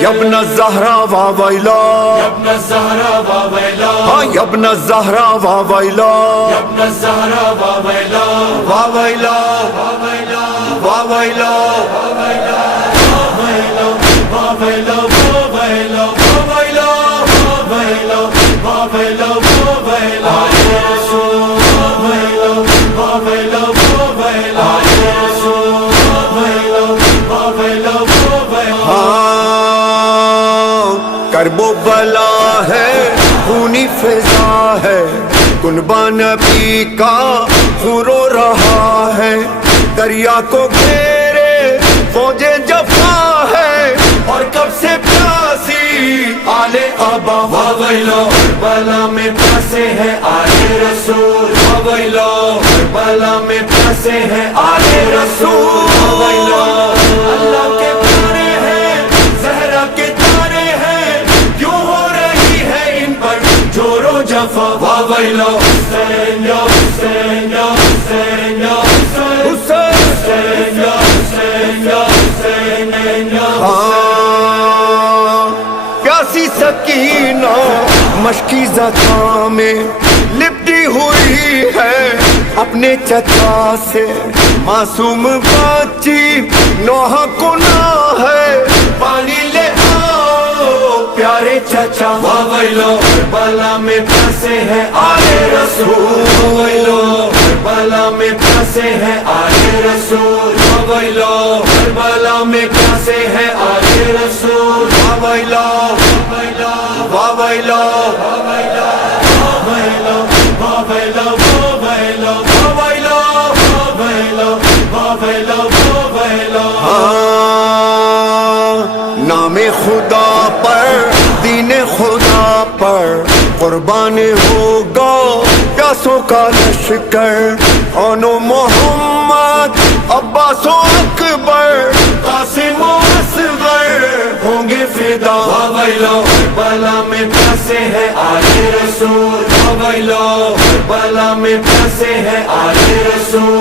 یا ابن الزہرا واویلا یا ابن الزہرا واویلا ہاں یا ابن الزہرا واویلا یا ابن الزہرا واویلا واویلا واویلا واویلا واویلا واویلا واویلا واویلا واویلا واویلا واویلا یا رسول واویلا واویلا واویلا یا رسول واویلا واویلا واویلا ہاں کرب و بلا ہے خونی فضا ہے کنبہ نبی کا خون رو رہا ہے دریا کو گھیرے فوج جفا ہے اور کب سے پیاسی آل ابا واویلا کربلا میں پیاسے ہیں آل رسول واویلا کربلا میں پیاسے ہیں آل رسول واویلا اللہ کے پیارے ہیں زہرا کے تارے ہیں کیوں ہو رہی ہے ان پر جور و جفا واویلا حسین یا حسین یا حسین یا حسین حسین یا حسین یا حسین یا پیاسی سکینہ مشکیزہ تھا میں لپٹی ہوئی ہے اپنے چچا سے معصوم بچی نوحہ گناہ ہے پانی لے آؤ پیارے چچا واویلا کربلا میں پیاسے ہیں آل رسول واویلا کربلا میں پیاسے ہیں آل رسول واویلا کربلا میں پیاسے ہیں آل رسول واویلا واویلا واویلا واویلا واویلا واویلا واویلا واویلا واویلا واویلا واویلا ہاں نام خدا پر دین خدا پر قربان ہوگا پیاسوں کا لشکر اون و محمد عباس و اکبر قاسم و اصغر ہوں گے فدا واویلا کربلا میں پیاسے ہیں آل رسول واویلا کربلا میں پیاسے ہیں آل رسول